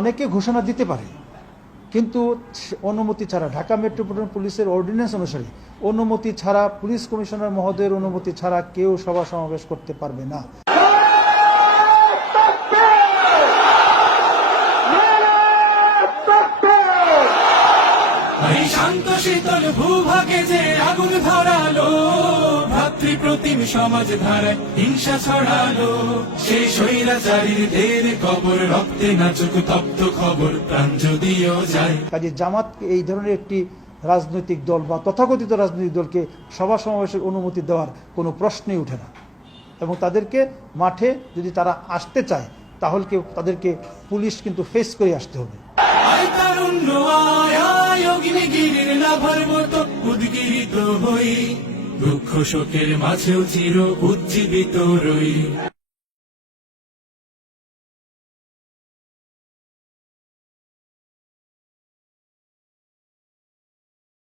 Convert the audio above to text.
অনেকে ঘোষণা দিতে পারে, কিন্তু অনুমতি ছাড়া, ঢাকা মেট্রোপলিটন পুলিশের অর্ডিন্যান্স অনুসারে অনুমতি ছাড়া, পুলিশ কমিশনার মহোদয়ের অনুমতি ছাড়া কেউ সভা সমাবেশ করতে পারবে না। শান্ত শীতল ভূভাগে যে আগুন ধরালো, ভাতৃপ্রতিম সমাজ ধারায় হিংসা ছড়ালো, সেই স্বৈরাচারীর দের কবর রক্তে নাচুক তপ্ত খবর প্রাণ যদিও যায়। কাজে জামাত এই ধরনের একটি রাজনৈতিক দল বা তথাকথিত রাজনৈতিক দলকে সভা সমাবেশের অনুমতি দেওয়ার কোনো প্রশ্নই ওঠে না, এবং তাদেরকে মাঠে যদি তারা আসতে চায় তাহলে তাদেরকে পুলিশ কিন্তু ফেস করে আসতে হবে। উদ্গীরিত হই, দুঃখ শোকের মাঝেও চির উজ্জীবিত রই।